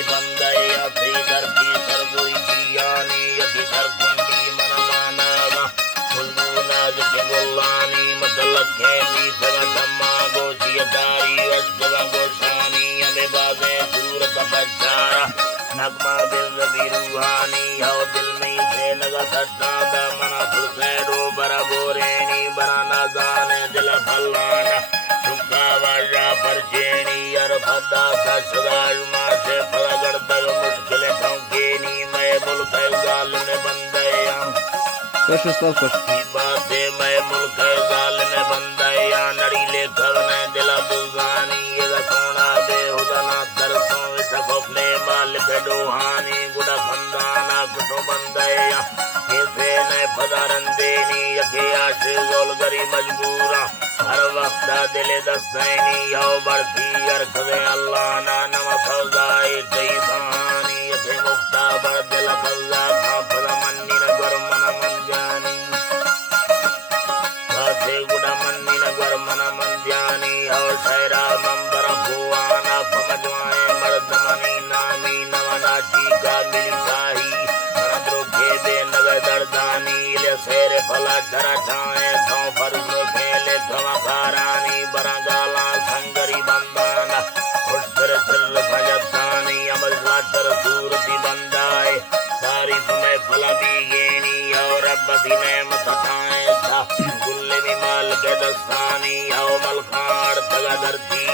की बंदे अथी दर की सरगुई जियानी यथी सरकुंडी मन मानवा फुलूना जके गुल्लानी मतलब खेमी सगतम्मा गोशियदारी वस्तवा गोशानी हमें बाजे सूरत बचारा नगमा दिल रबी रूहानी हो दिल में से लगा सट्टा दा मना फुलसे रो बरा बोरेनी बरा ना जाने दिल फलाना सुखा वाजा परचेनी यार फदा ससुराल माँ से फलगड़ तक मुश्किल ठोंकेनी मैं मुल्क गाल में बंदया Koş Mustafa koş. बातें मैं मुल्क गाल में बंदया नड़ीले खवने दिला दुजानी ये सोना बेहुदा ना तरसों इस खौफने मालिक डोहानी गुड़ा खंदाना कुछ बंदया कैसे न फदारन देनी यके आशिक गोल गरी मजबूरा हर वक्त दिल दस्तैनी हो बढ़ती अरखवे अल्लाह ना नमक फौजाए कई बहानी यके मुक्ता बढ़ दिल फौजा था फदा मन्नी न गर मन मन जानी बाते गुड़ा मन्नी न गर मन मन जानी और शहरा मंबर भुआना फमजवाए मर्द मनी नामी नवनाची का मिली शाही मरद्रो के बे नगर दर्दानी ले शेर फला चरा छाए तो फर्जो खेले खवाखारानी बरंगाला संगरी बंदाना खुशर चल भजतानी अमल लाटर सूरती बंदाए तारीफ में फला बीगेनी और रब्बती नेमत खाए था गुल्ले भी माल के दस्तानी और मलखाड़ तगा धरती